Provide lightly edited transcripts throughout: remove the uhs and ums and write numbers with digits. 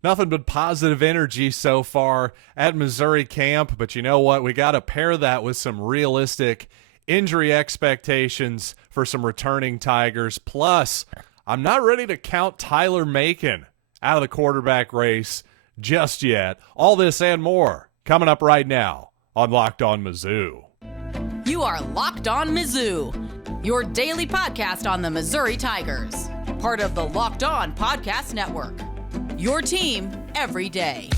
Nothing but positive energy so far at Missouri camp, but you know what? We got to pair that with some realistic injury expectations for some returning Tigers. Plus, I'm not ready to count Tyler Macon out of the quarterback race just yet. All this and more coming up right now on Locked On Mizzou. You are Locked On Mizzou, your daily podcast on the Missouri Tigers. Part of the Locked On Podcast Network. Your team every day.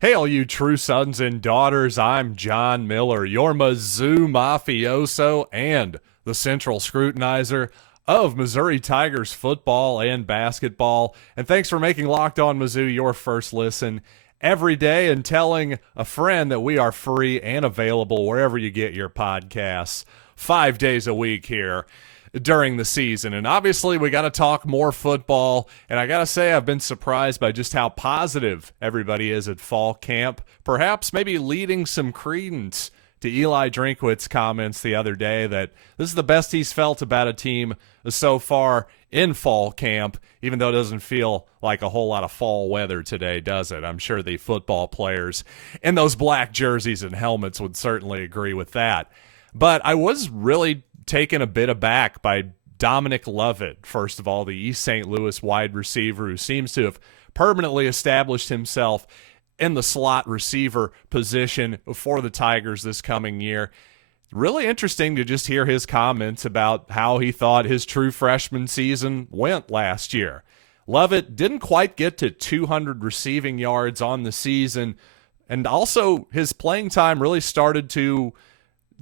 Hey, all you true sons and daughters, I'm John Miller, your Mizzou mafioso and the central scrutinizer of Missouri Tigers football and basketball. And thanks for making Locked On Mizzou your first listen every day and telling a friend that we are free and available wherever you get your podcasts 5 days a week here during the season. And obviously we got to talk more football, and I got to say I've been surprised by just how positive everybody is at fall camp, perhaps maybe leading some credence to Eli Drinkwitz's comments the other day that this is the best he's felt about a team so far in fall camp, even though it doesn't feel like a whole lot of fall weather today, does it? I'm sure the football players in those black jerseys and helmets would certainly agree with that. But I was really taken a bit aback by Dominic Lovett, first of all, the East St. Louis wide receiver who seems to have permanently established himself in the slot receiver position for the Tigers this coming year. Really interesting to just hear his comments about how he thought his true freshman season went last year. Lovett didn't quite get to 200 receiving yards on the season, and also his playing time really started to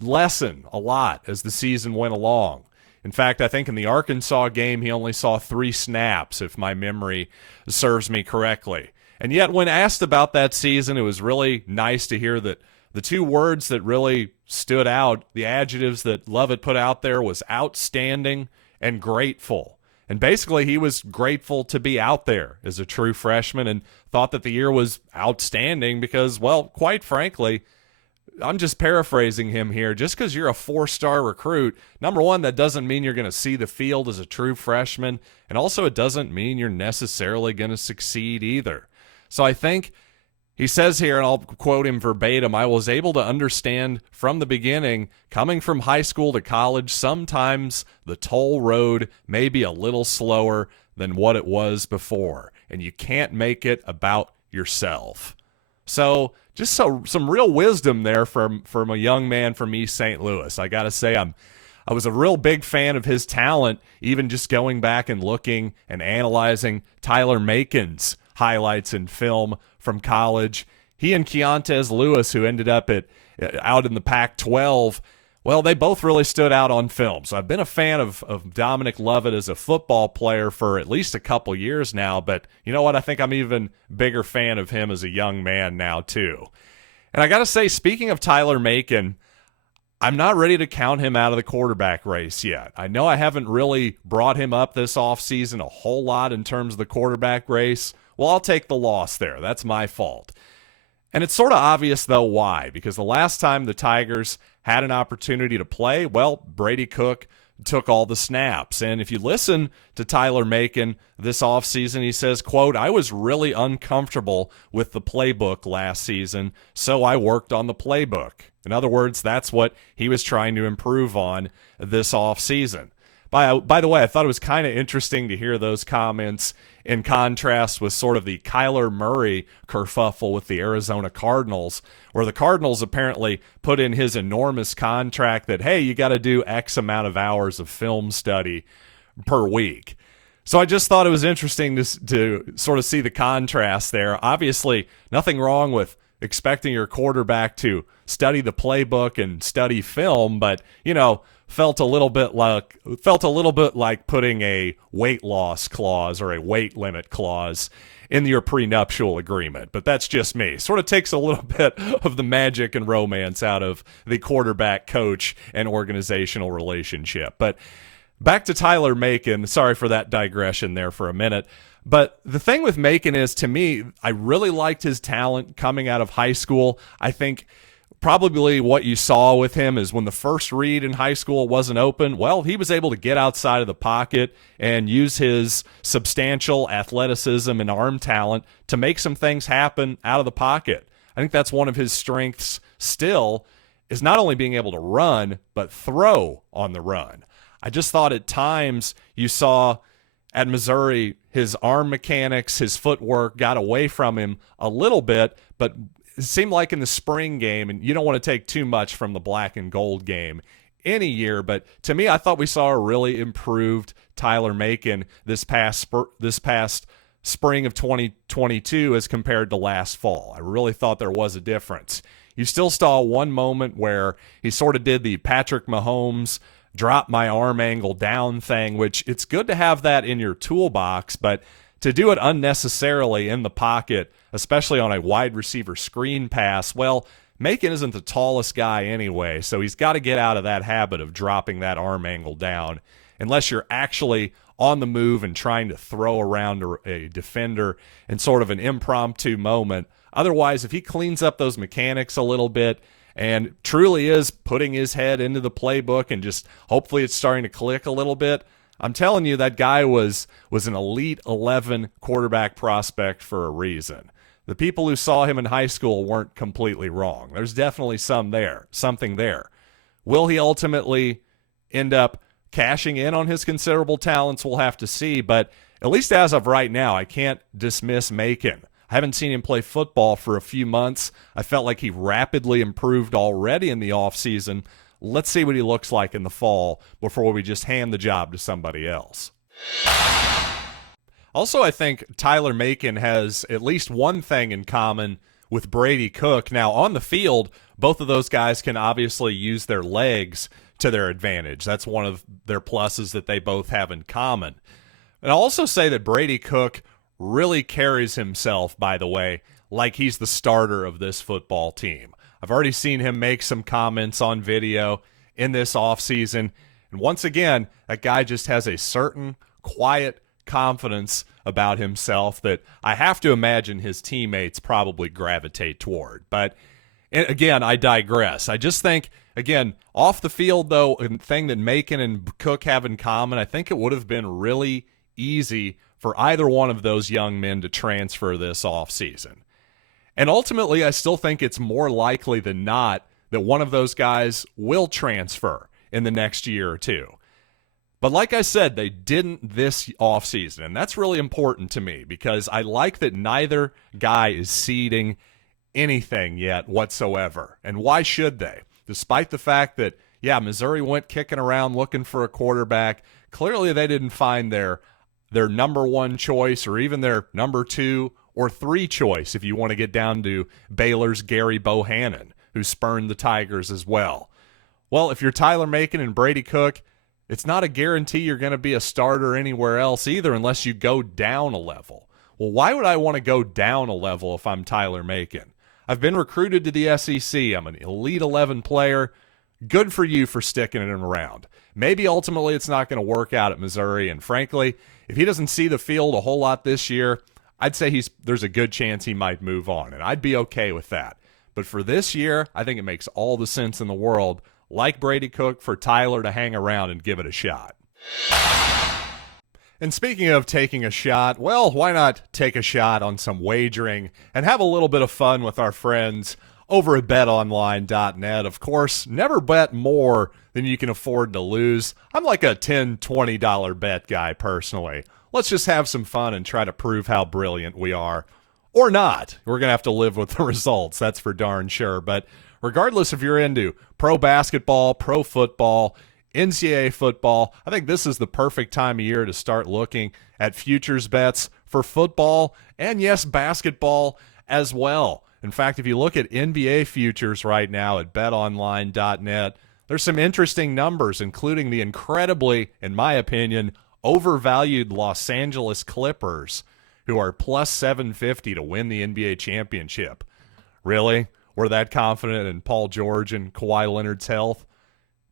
lessen a lot as the season went along. In fact, I think in the Arkansas game, he only saw 3 snaps, if my memory serves me correctly. And yet when asked about that season, it was really nice to hear that the 2 words that really stood out, the adjectives that Lovett put out there, was outstanding and grateful. And basically he was grateful to be out there as a true freshman and thought that the year was outstanding because, well, quite frankly, I'm just paraphrasing him here. Just because you're a 4-star recruit, number one, that doesn't mean you're going to see the field as a true freshman. And also it doesn't mean you're necessarily going to succeed either. So I think he says here, and I'll quote him verbatim, I was able to understand from the beginning, coming from high school to college, sometimes the toll road may be a little slower than what it was before, and you can't make it about yourself. So just some real wisdom there from a young man from East St. Louis. I got to say, I was a real big fan of his talent, even just going back and looking and analyzing Tyler Macon's highlights and film from college. He and Keontez Lewis, who ended up out in the Pac-12, well, they both really stood out on film. So I've been a fan of Dominic Lovett as a football player for at least a couple years now, but you know what? I think I'm even bigger fan of him as a young man now too. And I got to say, speaking of Tyler Macon, I'm not ready to count him out of the quarterback race yet. I know I haven't really brought him up this offseason a whole lot in terms of the quarterback race. Well, I'll take the loss there. That's my fault. And it's sort of obvious, though, why. Because the last time the Tigers had an opportunity to play, well, Brady Cook took all the snaps. And if you listen to Tyler Macon this offseason, he says, quote, I was really uncomfortable with the playbook last season, so I worked on the playbook. In other words, that's what he was trying to improve on this offseason. By the way, I thought it was kind of interesting to hear those comments in contrast with sort of the Kyler Murray kerfuffle with the Arizona Cardinals, where the Cardinals apparently put in his enormous contract that, hey, you got to do X amount of hours of film study per week. So I just thought it was interesting to sort of see the contrast there. Obviously, nothing wrong with expecting your quarterback to study the playbook and study film, but, you know, felt a little bit like putting a weight loss clause or a weight limit clause in your prenuptial agreement. But that's just me. Sort of takes a little bit of the magic and romance out of the quarterback coach and organizational relationship. But back to Tyler Macon. Sorry for that digression there for a minute. But the thing with Macon is, to me, I really liked his talent coming out of high school. I think probably what you saw with him is when the first read in high school wasn't open, well, he was able to get outside of the pocket and use his substantial athleticism and arm talent to make some things happen out of the pocket. I think that's one of his strengths still, is not only being able to run, but throw on the run. I just thought at times you saw at Missouri, his arm mechanics, his footwork got away from him a little bit, but it seemed like in the spring game, and you don't want to take too much from the black and gold game any year, but to me, I thought we saw a really improved Tyler Macon this past spring of 2022 as compared to last fall. I really thought there was a difference. You still saw one moment where he sort of did the Patrick Mahomes drop my arm angle down thing, which it's good to have that in your toolbox, but to do it unnecessarily in the pocket, especially on a wide receiver screen pass, well, Macon isn't the tallest guy anyway, so he's got to get out of that habit of dropping that arm angle down unless you're actually on the move and trying to throw around a defender in sort of an impromptu moment. Otherwise, if he cleans up those mechanics a little bit and truly is putting his head into the playbook and just hopefully it's starting to click a little bit, I'm telling you, that guy was an Elite 11 quarterback prospect for a reason. The people who saw him in high school weren't completely wrong. There's definitely something there. Will he ultimately end up cashing in on his considerable talents? We'll have to see, but at least as of right now, I can't dismiss Macon. I haven't seen him play football for a few months. I felt like he rapidly improved already in the offseason. Let's see what he looks like in the fall before we just hand the job to somebody else. Also, I think Tyler Macon has at least one thing in common with Brady Cook. Now, on the field, both of those guys can obviously use their legs to their advantage. That's one of their pluses that they both have in common. And I'll also say that Brady Cook really carries himself, by the way, like he's the starter of this football team. I've already seen him make some comments on video in this offseason. And once again, that guy just has a certain quiet confidence about himself that I have to imagine his teammates probably gravitate toward. But again, I digress. I just think, again, off the field, though, a thing that Macon and Cook have in common, I think it would have been really easy for either one of those young men to transfer this offseason. And ultimately, I still think it's more likely than not that one of those guys will transfer in the next year or two. But like I said, they didn't this offseason, and that's really important to me because I like that neither guy is seeding anything yet whatsoever. And why should they? Despite the fact that, yeah, Missouri went kicking around looking for a quarterback, clearly they didn't find their number one choice or even their number 2 or 3 choice if you want to get down to Baylor's Gary Bohannon, who spurned the Tigers as well. Well, if you're Tyler Macon and Brady Cook, it's not a guarantee you're going to be a starter anywhere else either unless you go down a level. Well, why would I want to go down a level if I'm Tyler Macon? I've been recruited to the SEC. I'm an Elite 11 player. Good for you for sticking it around. Maybe ultimately it's not going to work out at Missouri, and frankly, if he doesn't see the field a whole lot this year, I'd say there's a good chance he might move on, and I'd be okay with that. But for this year, I think it makes all the sense in the world, like Brady Cook, for Tyler to hang around and give it a shot. And speaking of taking a shot, well, why not take a shot on some wagering and have a little bit of fun with our friends over at betonline.net. Of course, never bet more than you can afford to lose. I'm like a $10, $20 bet guy personally. Let's just have some fun and try to prove how brilliant we are. Or not. We're going to have to live with the results, that's for darn sure. But regardless if you're into pro basketball, pro football, NCAA football, I think this is the perfect time of year to start looking at futures bets for football and, yes, basketball as well. In fact, if you look at NBA futures right now at betonline.net, there's some interesting numbers, including the incredibly, in my opinion, overvalued Los Angeles Clippers, who are plus 750 to win the NBA championship. Really? We're that confident in Paul George and Kawhi Leonard's health?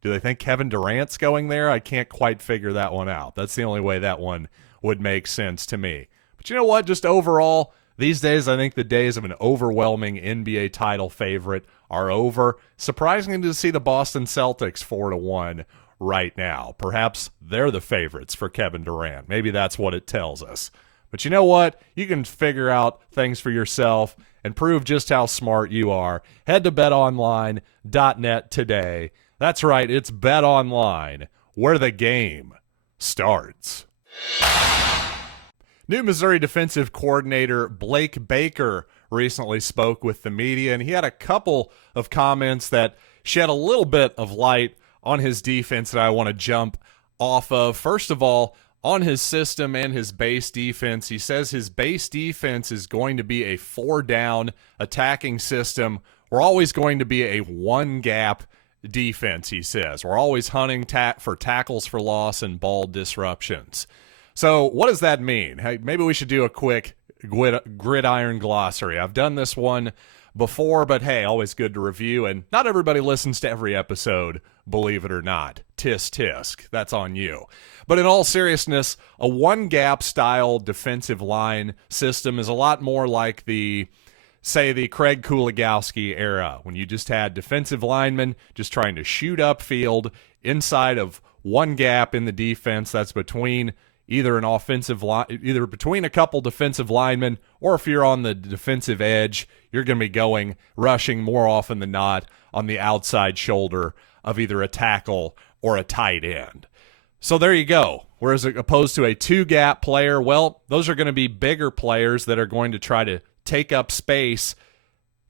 Do they think Kevin Durant's going there? I can't quite figure that one out. That's the only way that one would make sense to me. But you know what? Just overall, these days, I think the days of an overwhelming NBA title favorite are over. Surprising to see the Boston Celtics 4-1 right now. Perhaps they're the favorites for Kevin Durant. Maybe that's what it tells us. But you know what? You can figure out things for yourself and prove just how smart you are. Head to betonline.net today. That's right, it's BetOnline, where the game starts. New Missouri defensive coordinator Blake Baker recently spoke with the media, and he had a couple of comments that shed a little bit of light on his defense that I want to jump off of. First of all, on his system and his base defense, he says his base defense is going to be a 4-down attacking system. We're always going to be a one-gap defense, he says. We're always hunting for tackles for loss and ball disruptions. So what does that mean? Hey, maybe we should do a quick gridiron glossary. I've done this one before, but hey, always good to review, and not everybody listens to every episode, believe it or not. Tisk, tisk. That's on you. But in all seriousness, a one-gap style defensive line system is a lot more like the Craig Kuligowski era, when you just had defensive linemen just trying to shoot upfield inside of one gap in the defense that's between either between a couple defensive linemen, or if you're on the defensive edge, you're going to be rushing more often than not on the outside shoulder of either a tackle or a tight end. So there you go. Whereas opposed to a two-gap player, well, those are going to be bigger players that are going to try to take up space,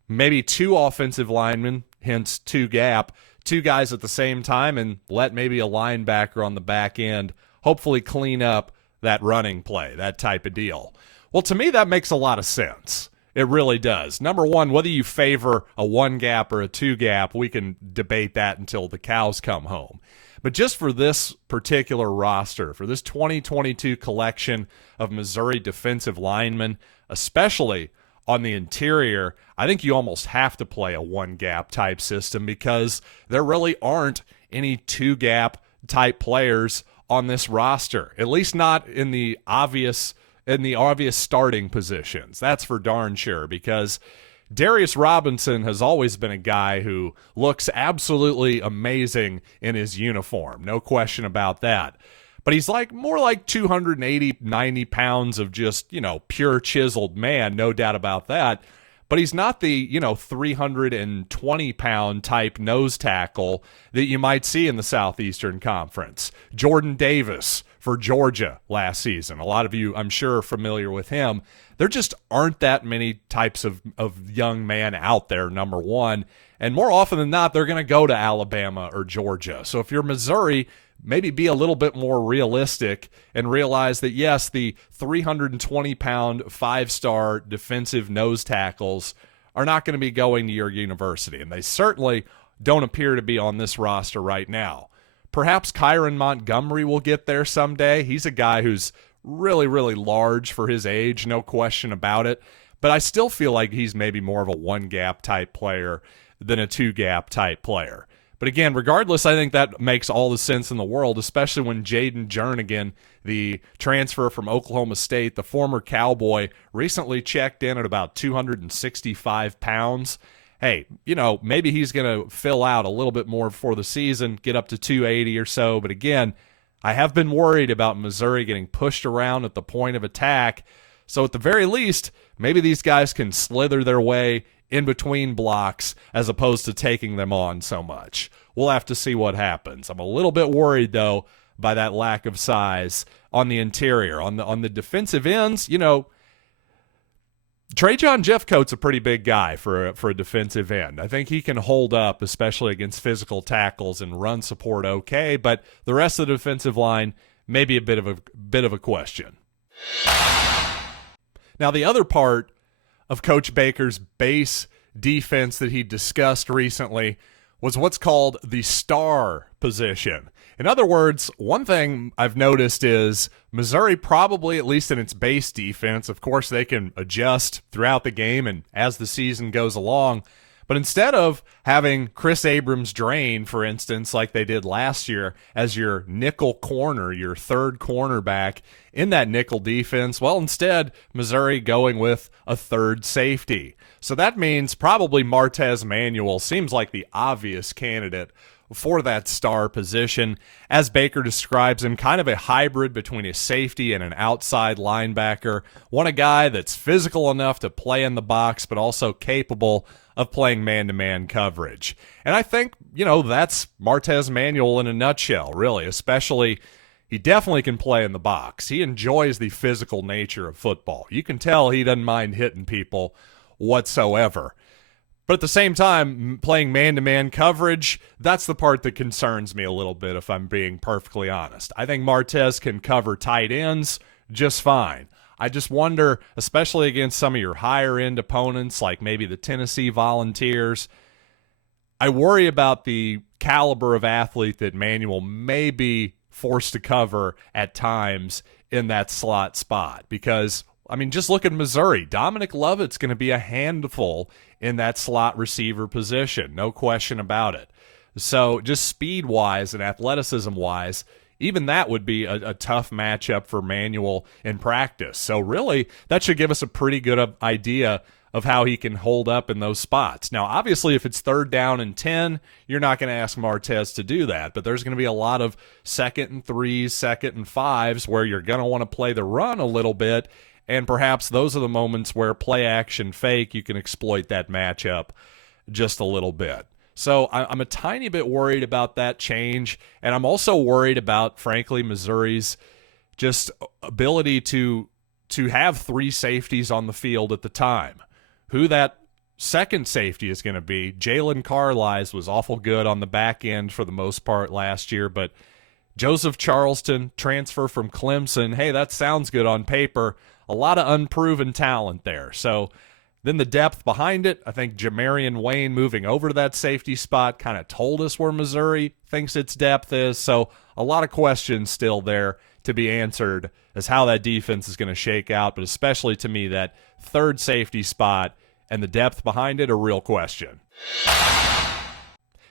maybe two offensive linemen, hence two-gap, two guys at the same time, and let maybe a linebacker on the back end hopefully clean up that running play, that type of deal. Well, to me, that makes a lot of sense. It really does. Number one, whether you favor a one-gap or a two-gap, we can debate that until the cows come home. But just for this particular roster, for this 2022 collection of Missouri defensive linemen, especially on the interior, I think you almost have to play a one-gap type system because there really aren't any two-gap type players on this roster, at least not in the obvious starting positions. That's for darn sure, because Darius Robinson has always been a guy who looks absolutely amazing in his uniform. No question about that. But he's more like 280, 90 pounds of just, pure chiseled man, no doubt about that. But he's not the, 320-pound type nose tackle that you might see in the Southeastern Conference. Jordan Davis for Georgia last season. A lot of you, I'm sure, are familiar with him. There just aren't that many types of young man out there, number one. And more often than not, they're going to go to Alabama or Georgia. So if you're Missouri, maybe be a little bit more realistic and realize that, yes, the 320-pound five-star defensive nose tackles are not going to be going to your university, and they certainly don't appear to be on this roster right now. Perhaps Kyran Montgomery will get there someday. He's a guy who's really, really large for his age, no question about it, but I still feel like he's maybe more of a one-gap type player than a two-gap type player. But again, regardless, I think that makes all the sense in the world, especially when Jaden Jernigan, the transfer from Oklahoma State, the former Cowboy, recently checked in at about 265 pounds. Hey, maybe he's going to fill out a little bit more before the season, get up to 280 or so. But again, I have been worried about Missouri getting pushed around at the point of attack. So at the very least, maybe these guys can slither their way in between blocks as opposed to taking them on so much. We'll have to see what happens. I'm a little bit worried, though, by that lack of size on the interior. On the defensive ends, Trajan Jeffcoat's a pretty big guy for a defensive end. I think he can hold up, especially against physical tackles and run support okay, but the rest of the defensive line may be a bit of a question. Now, the other part of Coach Baker's base defense that he discussed recently was what's called the star position. In other words, one thing I've noticed is Missouri probably, at least in its base defense, of course they can adjust throughout the game and as the season goes along, But instead of having Chris Abrams-Drain, for instance, like they did last year, as your nickel corner, your third cornerback in that nickel defense, well, instead, Missouri going with a third safety. So that means probably Martez Manuel seems like the obvious candidate for that star position. As Baker describes him, kind of a hybrid between a safety and an outside linebacker. Want a guy that's physical enough to play in the box, but also capable of playing man-to-man coverage. And I think, that's Martez Manuel in a nutshell, really, especially he definitely can play in the box. He enjoys the physical nature of football. You can tell he doesn't mind hitting people whatsoever. But at the same time, playing man-to-man coverage, that's the part that concerns me a little bit, if I'm being perfectly honest. I think Martez can cover tight ends just fine. I just wonder, especially against some of your higher-end opponents, like maybe the Tennessee Volunteers, I worry about the caliber of athlete that Manuel may be forced to cover at times in that slot spot. Because, just look at Missouri. Dominic Lovett's going to be a handful in that slot receiver position, no question about it. So just speed-wise and athleticism-wise, even that would be a tough matchup for Manuel in practice. So really, that should give us a pretty good idea of how he can hold up in those spots. Now, obviously, if it's 3rd down and 10, you're not going to ask Martez to do that, but there's going to be a lot of 2nd and 3s, 2nd and 5s where you're going to want to play the run a little bit, and perhaps those are the moments where play action fake, you can exploit that matchup just a little bit. So I'm a tiny bit worried about that change, and I'm also worried about, frankly, Missouri's just ability to have 3 safeties on the field at the time. Who that second safety is going to be, Jalen Carlisle was awful good on the back end for the most part last year, but Joseph Charleston, transfer from Clemson, hey, that sounds good on paper. A lot of unproven talent there. So then the depth behind it, I think Jamarian Wayne moving over to that safety spot kind of told us where Missouri thinks its depth is. So a lot of questions still there to be answered as how that defense is going to shake out, but especially to me, that third safety spot and the depth behind it, a real question.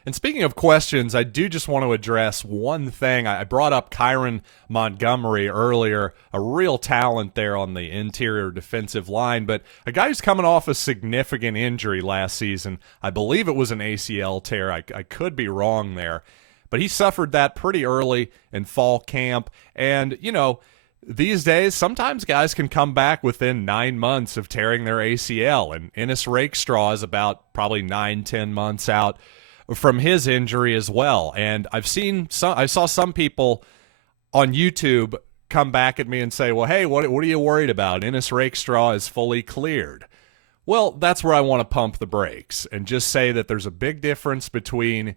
And speaking of questions, I do just want to address one thing. I brought up Kyran Montgomery earlier, a real talent there on the interior defensive line, but a guy who's coming off a significant injury last season. I believe it was an ACL tear. I could be wrong there. But he suffered that pretty early in fall camp. And, these days, sometimes guys can come back within 9 months of tearing their ACL. And Ennis Rakestraw is about probably 9-10 months out from his injury as well. And I saw some people on YouTube come back at me and say, well, hey, what are you worried about? Ennis Rakestraw is fully cleared. Well, that's where I want to pump the brakes and just say that there's a big difference between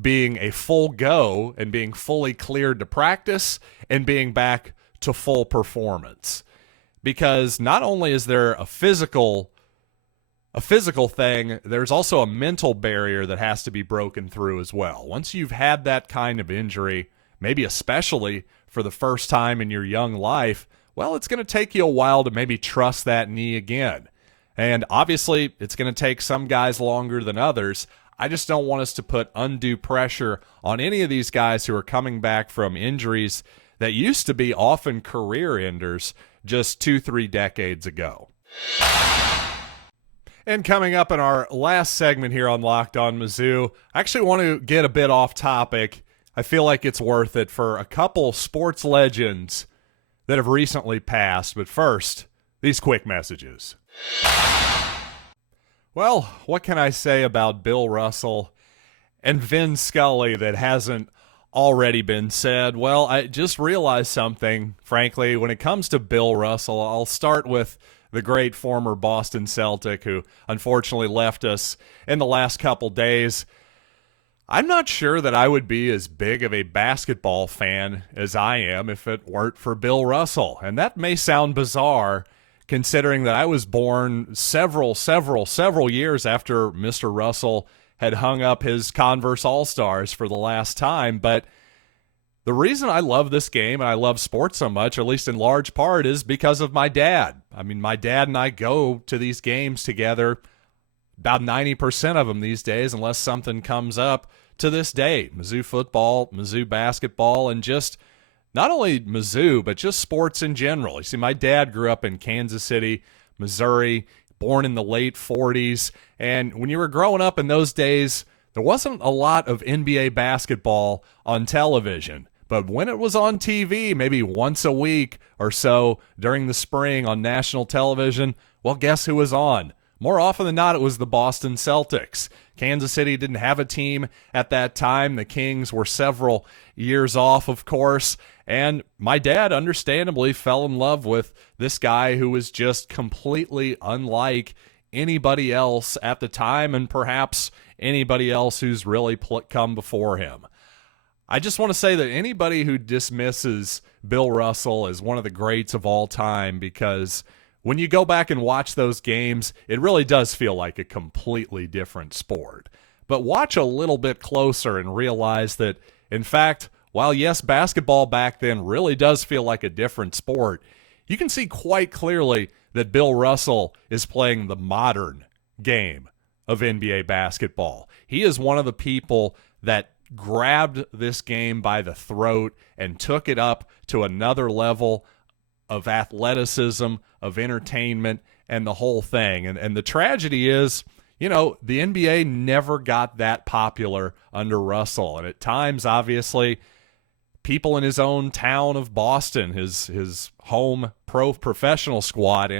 being a full go and being fully cleared to practice and being back to full performance. Because not only is there a physical thing, there's also a mental barrier that has to be broken through as well. Once you've had that kind of injury, maybe especially for the first time in your young life, well, it's going to take you a while to maybe trust that knee again. And obviously, it's going to take some guys longer than others. I just don't want us to put undue pressure on any of these guys who are coming back from injuries that used to be often career enders just 2-3 decades ago. And coming up in our last segment here on Locked On Mizzou, I actually want to get a bit off topic. I feel like it's worth it for a couple sports legends that have recently passed. But first, these quick messages. Well, what can I say about Bill Russell and Vin Scully that hasn't already been said? Well, I just realized something, frankly. When it comes to Bill Russell, I'll start with the great former Boston Celtic who unfortunately left us in the last couple days. I'm not sure that I would be as big of a basketball fan as I am if it weren't for Bill Russell. And that may sound bizarre considering that I was born several years after Mr. Russell had hung up his Converse All-Stars for the last time. But the reason I love this game and I love sports so much, at least in large part, is because of my dad. I mean, my dad and I go to these games together about 90% of them these days, unless something comes up to this day. Mizzou football, Mizzou basketball, and just not only Mizzou, but just sports in general. You see, my dad grew up in Kansas City, Missouri, born in the late 40s. And when you were growing up in those days, there wasn't a lot of NBA basketball on television. But when it was on TV, maybe once a week or so during the spring on national television, well, guess who was on? More often than not, it was the Boston Celtics. Kansas City didn't have a team at that time. The Kings were several years off, of course. And my dad understandably fell in love with this guy who was just completely unlike anybody else at the time, and perhaps anybody else who's really come before him. I just want to say that anybody who dismisses Bill Russell as one of the greats of all time, because when you go back and watch those games, it really does feel like a completely different sport. But watch a little bit closer and realize that, in fact, while yes, basketball back then really does feel like a different sport, you can see quite clearly that Bill Russell is playing the modern game of NBA basketball. He is one of the people that grabbed this game by the throat and took it up to another level of athleticism, of entertainment, and the whole thing. And the tragedy is, you know, the NBA never got that popular under Russell. And at times, obviously, people in his own town of Boston, his home professional squad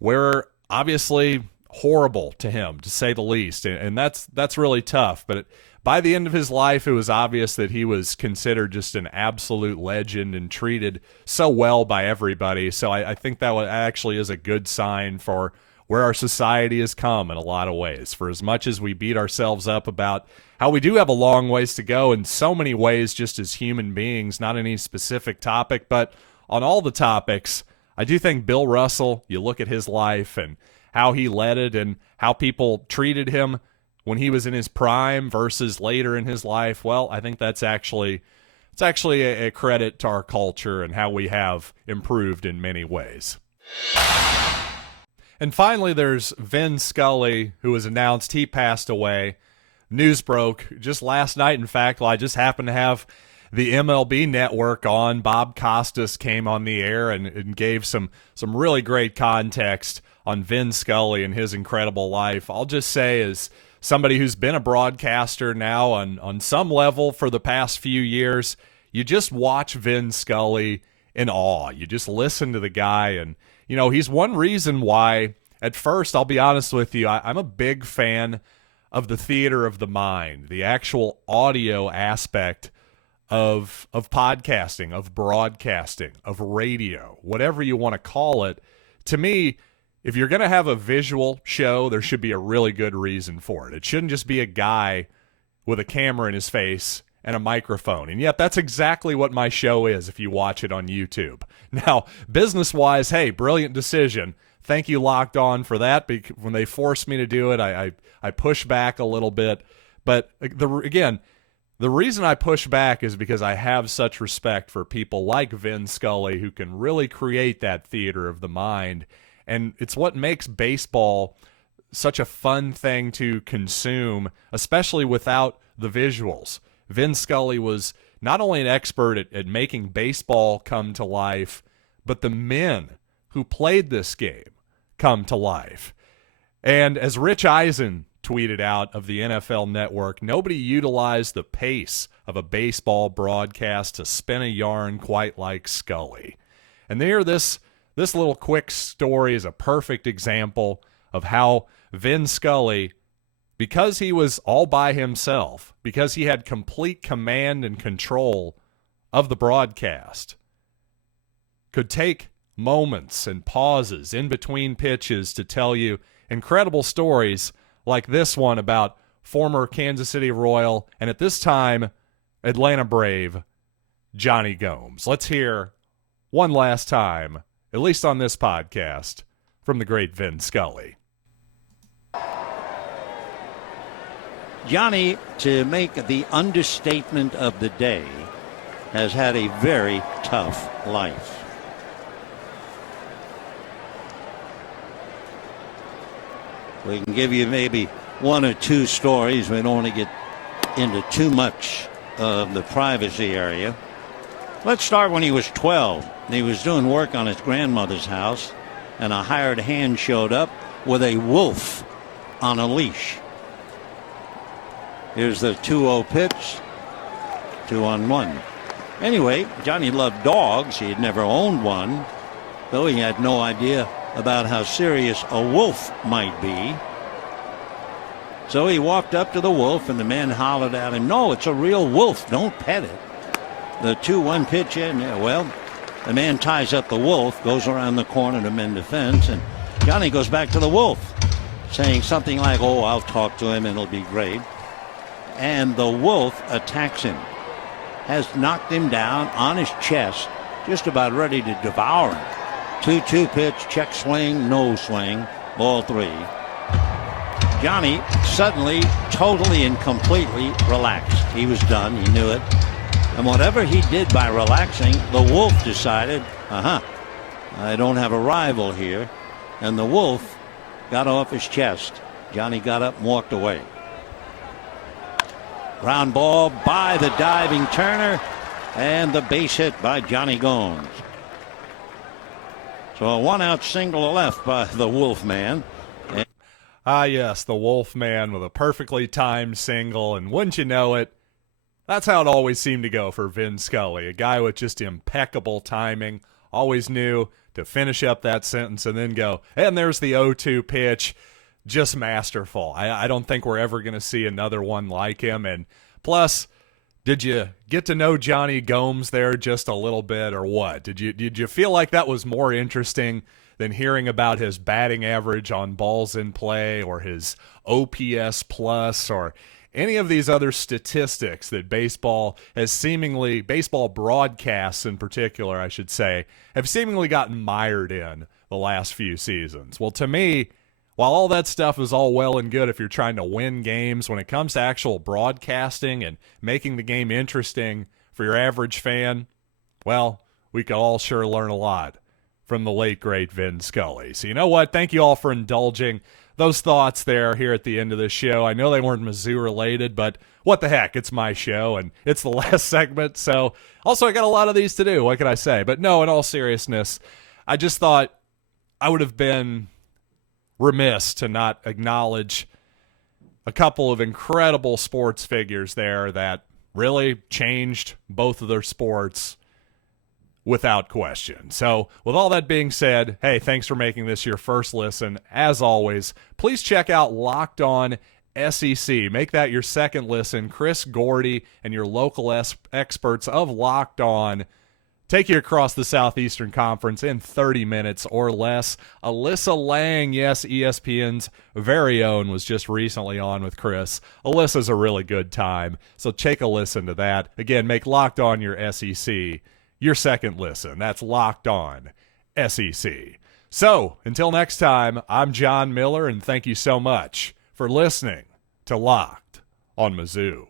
were obviously horrible to him, to say the least. And that's really tough. But by the end of his life, it was obvious that he was considered just an absolute legend and treated so well by everybody. So I think that actually is a good sign for where our society has come in a lot of ways. For as much as we beat ourselves up about how we do have a long ways to go in so many ways just as human beings, not any specific topic, but on all the topics, I do think Bill Russell, you look at his life and how he led it and how people treated him when he was in his prime versus later in his life, well, I think it's actually a credit to our culture and how we have improved in many ways. And finally, there's Vin Scully, who was announced he passed away. News broke just last night, in fact. Well, I just happened to have the MLB network on. Bob Costas came on the air and gave some really great context on Vin Scully and his incredible life. I'll just say, as somebody who's been a broadcaster now on some level for the past few years, you just watch Vin Scully in awe. You just listen to the guy, and you know, he's one reason why, at first, I'll be honest with you, I'm a big fan of the theater of the mind, the actual audio aspect of podcasting, of broadcasting, of radio, whatever you want to call it. To me, if you're going to have a visual show, there should be a really good reason for it. It shouldn't just be a guy with a camera in his face and a microphone. And yet that's exactly what my show is if you watch it on YouTube. Now, business-wise, hey, brilliant decision. Thank you, Locked On, for that. Because when they forced me to do it, I push back a little bit. But again, the reason I push back is because I have such respect for people like Vin Scully who can really create that theater of the mind. And it's what makes baseball such a fun thing to consume, especially without the visuals. Vin Scully was not only an expert at making baseball come to life, but the men who played this game come to life. And as Rich Eisen tweeted out of the NFL Network, nobody utilized the pace of a baseball broadcast to spin a yarn quite like Scully. And there, this little quick story is a perfect example of how Vin Scully, because he was all by himself, because he had complete command and control of the broadcast, could take moments and pauses in between pitches to tell you incredible stories like this one about former Kansas City Royal and at this time Atlanta Brave Johnny Gomes. Let's hear one last time, at least on this podcast, from the great Vin Scully. Johnny, to make the understatement of the day, has had a very tough life. We can give you maybe one or two stories. We don't want to get into too much of the privacy area. Let's start when he was 12. He was doing work on his grandmother's house, and a hired hand showed up with a wolf on a leash. Here's the 2-0 pitch. 2-1. Anyway, Johnny loved dogs. He had never owned one, though he had no idea about how serious a wolf might be. So he walked up to the wolf, and the man hollered at him, "No, it's a real wolf. Don't pet it." The 2-1 pitch in. Well, the man ties up the wolf, goes around the corner to mend the fence, and Johnny goes back to the wolf, saying something like, "Oh, I'll talk to him and it'll be great." And the wolf attacks him, has knocked him down on his chest, just about ready to devour him. 2-2 pitch, check swing, no swing, ball 3. Johnny suddenly, totally and completely relaxed. He was done. He knew it. And whatever he did by relaxing, the wolf decided, I don't have a rival here. And the wolf got off his chest. Johnny got up and walked away. Ground ball by the diving Turner, and the base hit by Johnny Gomes. So a 1-out single left by the Wolfman. Yes, the Wolfman with a perfectly timed single, and wouldn't you know it, that's how it always seemed to go for Vin Scully, a guy with just impeccable timing, always knew to finish up that sentence and then go, and there's the 0-2 pitch, just masterful. I don't think we're ever going to see another one like him, and plus, did you get to know Johnny Gomes there just a little bit, or what? Did you feel like that was more interesting than hearing about his batting average on balls in play, or his OPS plus, or any of these other statistics that baseball broadcasts in particular, I should say, have seemingly gotten mired in the last few seasons? Well, to me, while all that stuff is all well and good if you're trying to win games, when it comes to actual broadcasting and making the game interesting for your average fan, well, we could all sure learn a lot from the late, great Vin Scully. So you know what? Thank you all for indulging those thoughts there here at the end of this show. I know they weren't Mizzou related, but what the heck? It's my show, and it's the last segment. So also I got a lot of these to do. What can I say? But no, in all seriousness, I just thought I would have been remiss to not acknowledge a couple of incredible sports figures there that really changed both of their sports without question. So with all that being said, hey, thanks for making this your first listen. As always, please check out Locked On SEC. Make that your second listen. Chris Gordy and your local experts of Locked On take you across the Southeastern Conference in 30 minutes or less. Alyssa Lang, yes, ESPN's very own, was just recently on with Chris. Alyssa's a really good time, so take a listen to that. Again, make Locked On your SEC your second listen. That's Locked On SEC. So, until next time, I'm John Miller, and thank you so much for listening to Locked on Mizzou.